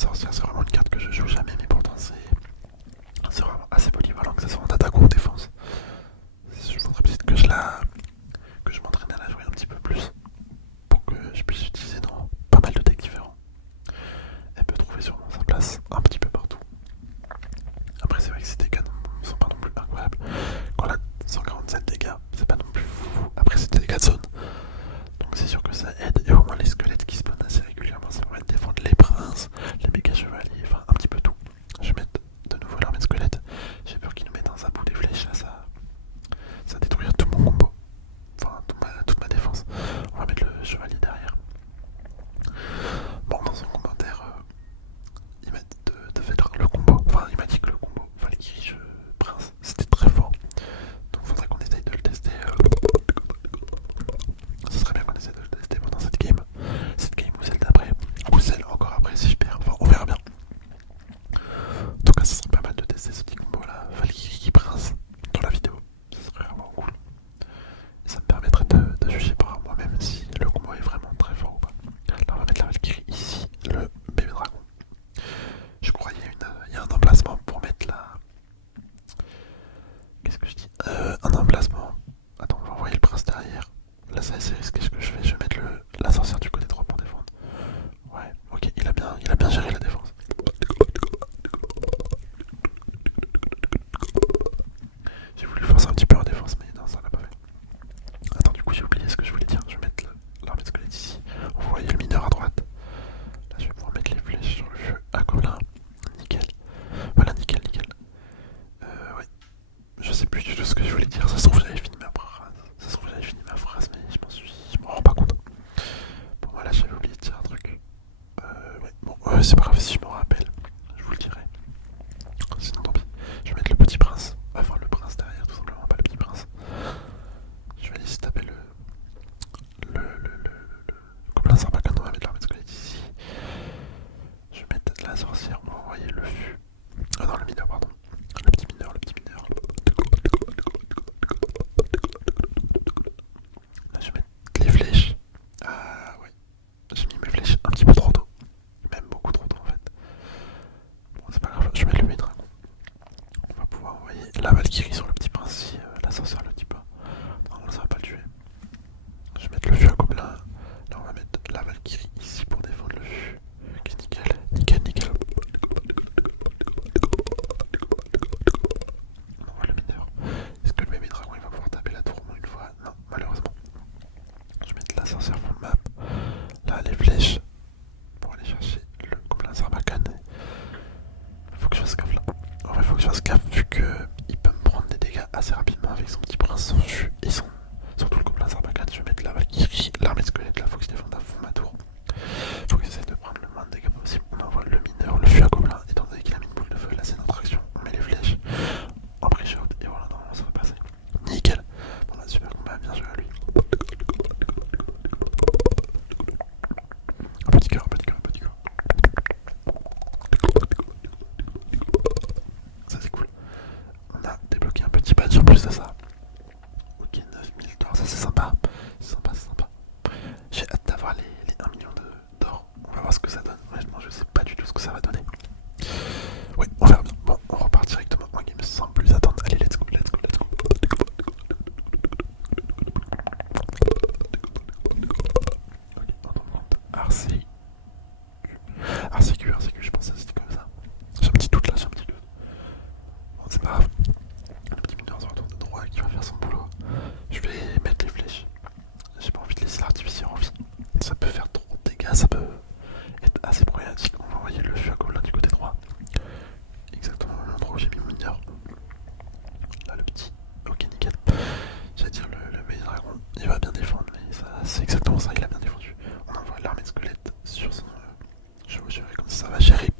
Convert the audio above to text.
sorcière, c'est vraiment une carte que je joue jamais, mais pourtant c'est vraiment assez polyvalent, que ce soit en attaque ou en défense. Je voudrais peut-être que je m'entraîne à la jouer un petit peu plus pour que je puisse l'utiliser dans pas mal de decks différents. Elle peut trouver sûrement sa place un petit peu partout. Après, c'est vrai que ces dégâts ne sont pas non plus incroyables. Quand elle a 147 dégâts, c'est pas non plus fou. Après, c'est des dégâts de zone. Donc c'est sûr que ça aide. Et au moins les squelettes qui spawnent assez régulièrement, ça permet de défendre les princes, les méga chevaliers, enfin un petit peu tout. Je vais mettre de nouveau l'armée de squelettes. J'ai peur qu'ils nous mettent dans un bout des flèches. Là, ça détruira tout mon combo. Enfin, toute ma défense. On va mettre le chevalier derrière. Bon, dans son commentaire, il m'a dit de faire le combo. Enfin, il m'a dit que le combo Valkyrie Prince, c'était très fort. Donc faudrait qu'on essaye de le tester. Ce serait bien qu'on essaye de le tester pendant cette game. Cette game ou celle d'après. Ou celle encore après si je perds. Enfin, on verra bien. En tout cas, ce serait pas mal de tester ce petit combo là. Valkyrie Prince dans la vidéo. Ce serait vraiment cool. Et ça me permettrait de juger par moi-même si le combo est vraiment très fort ou pas. Là, on va mettre la Valkyrie ici. Le bébé dragon. Je crois qu'il y a un emplacement pour mettre la... Qu'est-ce que je dis un emplacement. Attends, on va envoyer le prince derrière. Là, c'est assez risqué ce que je fais. Je vais mettre la sorcière du côté droit pour défendre. Ouais, ok, il a bien géré la défense. J'ai voulu forcer un petit peu en défense, mais non, ça l'a pas fait. Attends, du coup, j'ai oublié ce que je voulais dire. Je vais mettre l'armée de squelette ici. Vous voyez le mineur à droite. Là, je vais pouvoir mettre les flèches sur le feu à Colin. Nickel. Voilà, nickel, nickel. Ouais. Je sais plus du tout ce que je voulais dire. Ça se trouve, j'avais fini ma phrase. Mais je m'en rends pas compte. Bon, voilà, j'avais oublié de dire un truc. Ouais, bon, c'est pas grave si je me rappelle. Je vous le dirai. Sinon, tant pis. Je vais mettre le petit prince. Enfin, le prince derrière, tout simplement, pas le petit prince. Je vais aller taper comme la sarbacane, on va mettre l'armée de squelette ici. Je vais mettre la sorcière, on va envoyer le fût. Ah non, le mineur, pardon. Le petit mineur. Là, je vais mettre les flèches. Ah ouais, j'ai mis mes flèches un petit peu trop tôt. Même beaucoup trop tôt en fait. Bon, c'est pas grave, je vais mettre le bébé dragon. On va pouvoir envoyer la Valkyrie sur le petit prince si la sorcière le dit pas. Normalement, ça va pas le tuer. Je vais mettre le fût à gobelin. Là, on va mettre la Valkyrie ici pour défendre le fût. Ok, nickel. On envoie le mineur. Est-ce que le bébé dragon il va pouvoir taper la tour au moins une fois? Non, malheureusement. Je vais mettre la sorcière full map. Là, les flèches pour aller chercher le gobelin sarbacane. Faut que je fasse gaffe là. En vrai, faut que je fasse gaffe vu qu'il peut me prendre des dégâts assez rapidement avec son petit prince, son fût et surtout le gobelin sarbacane. Je vais mettre la Valkyrie, l'armée de squelette là. Faut que je défende à fond ma tour. Faut que j'essaie de prendre le moins de dégâts possible. On envoie le mineur, le fût à gobelin. Étant donné qu'il a mis une boule de feu, là c'est notre action. On met les flèches en pré-shot et voilà, normalement ça va passer. Nickel. Bon là, super combat, bien joué à lui. Un petit cœur. Ça c'est cool. On a débloqué un petit badge en plus de ça. Ok, 9000 d'or, ça c'est sympa. C'est sympa. J'ai hâte d'avoir les 1 million d'or. On va voir ce que ça donne. Honnêtement, je sais pas du tout ce que ça va donner. Oui, on verra bien. Bon, on repart directement en game sans plus attendre. Allez, let's go. Ok, on RCQ. RCQ, je pensais que c'était comme ça. J'ai un petit doute là, Bon, c'est pas grave. Le petit mineur sur le tour de droit qui va faire son boulot. Je vais mettre les flèches. J'ai pas envie de laisser l'artificier en vie. Ça peut faire trop de dégâts, ça peut être assez problématique. On va envoyer le fût à gobelin du côté droit. Exactement au même endroit où j'ai mis mon mineur. Là, le petit. Ok, nickel. J'allais dire le bébé dragon, il va bien défendre, mais c'est exactement ça, il a bien défendu. On envoie l'armée de squelette sur son chevaucheur, comme ça va gérer